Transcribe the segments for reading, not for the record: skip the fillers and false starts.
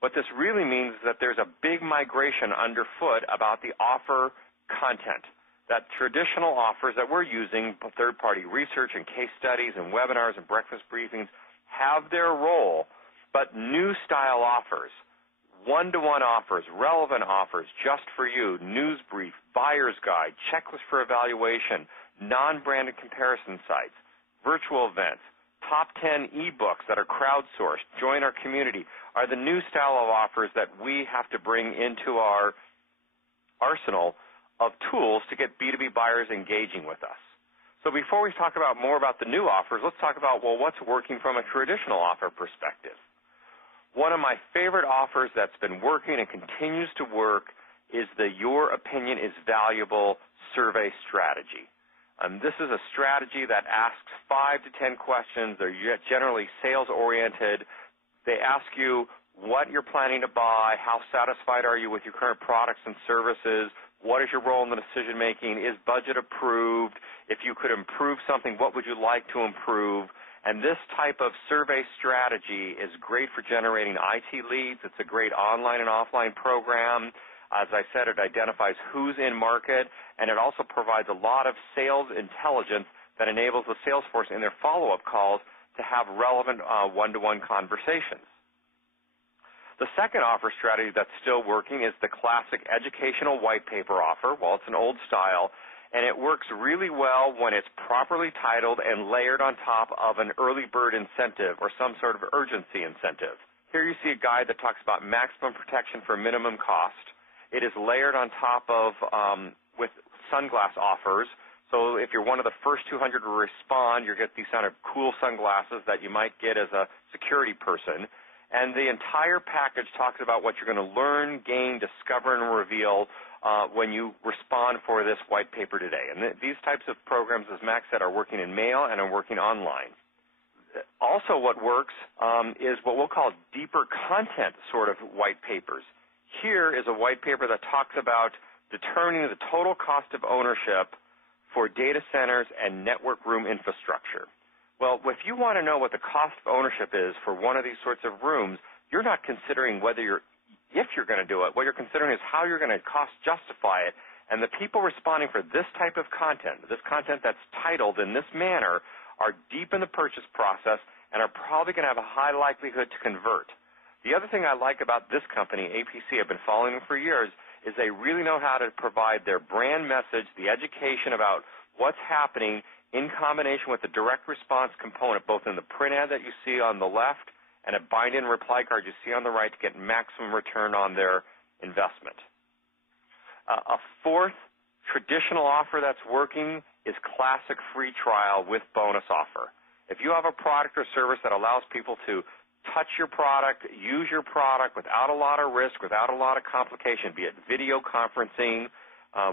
What this really means is that there's a big migration underfoot about the offer content. That traditional offers that we're using, third-party research and case studies and webinars and breakfast briefings, have their role, but new style offers, one-to-one offers, relevant offers, just for you, news brief, buyer's guide, checklist for evaluation, non-branded comparison sites, virtual events, top 10 ebooks that are crowdsourced, join our community, are the new style of offers that we have to bring into our arsenal of tools to get B2B buyers engaging with us. So before we talk about more about the new offers, let's talk about, well, what's working from a traditional offer perspective. One of my favorite offers that's been working and continues to work is the Your Opinion is Valuable survey strategy. This is a strategy that asks 5 to 10 questions. They're generally sales-oriented. They ask you what you're planning to buy, how satisfied are you with your current products and services, what is your role in the decision-making, is budget approved, if you could improve something, what would you like to improve? And this type of survey strategy is great for generating IT leads. It's a great online and offline program. As I said, it identifies who's in market, and it also provides a lot of sales intelligence that enables the sales force in their follow-up calls to have relevant one-to-one conversations. The second offer strategy that's still working is the classic educational white paper offer. Well, it's an old style, and it works really well when it's properly titled and layered on top of an early bird incentive or some sort of urgency incentive. Here you see a guide that talks about maximum protection for minimum cost. It is layered on top of with sunglass offers. So if you're one of the first 200 to respond, you get these kind of cool sunglasses that you might get as a security person. And the entire package talks about what you're going to learn, gain, discover, and reveal when you respond for this white paper today. And these types of programs, as Max said, are working in mail and are working online. Also what works is what we'll call deeper content sort of white papers. Here is a white paper that talks about determining the total cost of ownership for data centers and network room infrastructure. Well, if you want to know what the cost of ownership is for one of these sorts of rooms, you're not considering if you're going to do it. What you're considering is how you're going to cost justify it. And the people responding for this type of content, this content that's titled in this manner, are deep in the purchase process and are probably going to have a high likelihood to convert. The other thing I like about this company, APC, I've been following them for years, is they really know how to provide their brand message, the education about what's happening in combination with the direct response component, both in the print ad that you see on the left and a bind-in reply card you see on the right to get maximum return on their investment. A fourth traditional offer that's working is classic free trial with bonus offer. If you have a product or service that allows people to touch your product, use your product without a lot of risk, without a lot of complication, be it video conferencing,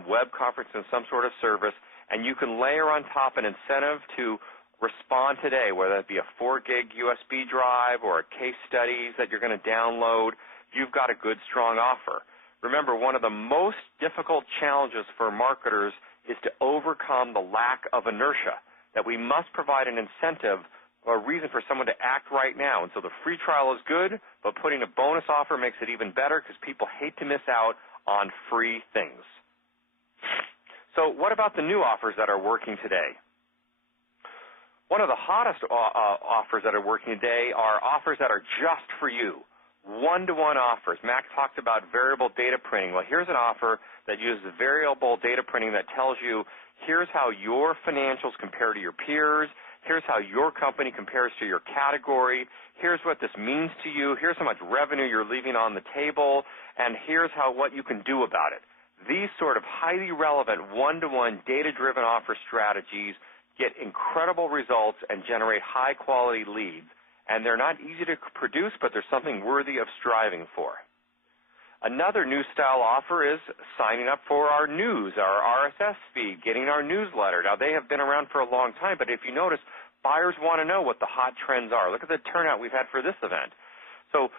web conferencing, some sort of service, and you can layer on top an incentive to respond today, whether it be a 4-gig USB drive or a case studies that you're going to download, you've got a good, strong offer. Remember, one of the most difficult challenges for marketers is to overcome the lack of inertia, that we must provide an incentive or a reason for someone to act right now. And so the free trial is good, but putting a bonus offer makes it even better because people hate to miss out on free things. So what about the new offers that are working today? One of the hottest offers that are working today are offers that are just for you, one-to-one offers. Mac talked about variable data printing. Well, here's an offer that uses variable data printing that tells you here's how your financials compare to your peers, here's how your company compares to your category, here's what this means to you, here's how much revenue you're leaving on the table, and here's what you can do about it. These sort of highly relevant one-to-one data-driven offer strategies get incredible results and generate high-quality leads. And they're not easy to produce, but they're something worthy of striving for. Another new style offer is signing up for our news, our RSS feed, getting our newsletter. Now, they have been around for a long time, but if you notice, buyers want to know what the hot trends are. Look at the turnout we've had for this event. So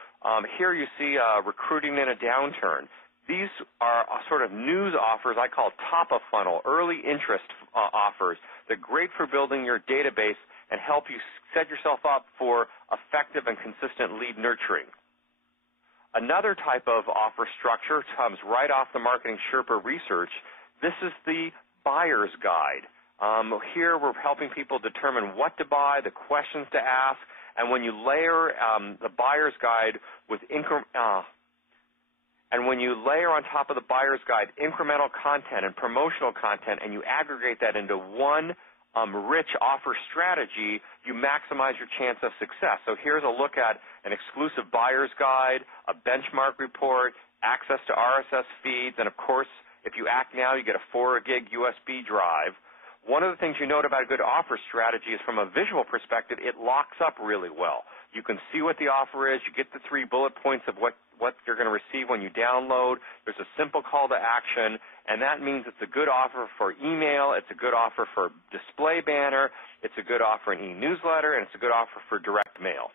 here you see recruiting in a downturn. These are sort of news offers I call top-of-funnel, early interest offers. They're great for building your database and help you set yourself up for effective and consistent lead nurturing. Another type of offer structure comes right off the Marketing Sherpa research. This is the buyer's guide. Here we're helping people determine what to buy, the questions to ask, and when you layer the buyer's guide with when you layer on top of the buyer's guide incremental content and promotional content, and you aggregate that into one rich offer strategy, you maximize your chance of success. So here's a look at an exclusive buyer's guide, a benchmark report, access to RSS feeds, and of course, if you act now, you get a 4 gig USB drive. One of the things you note about a good offer strategy is from a visual perspective, it locks up really well. You can see what the offer is. You get the 3 bullet points of what you're going to receive when you download. There's a simple call to action, and that means it's a good offer for email. It's a good offer for display banner. It's a good offer in e-newsletter, and it's a good offer for direct mail.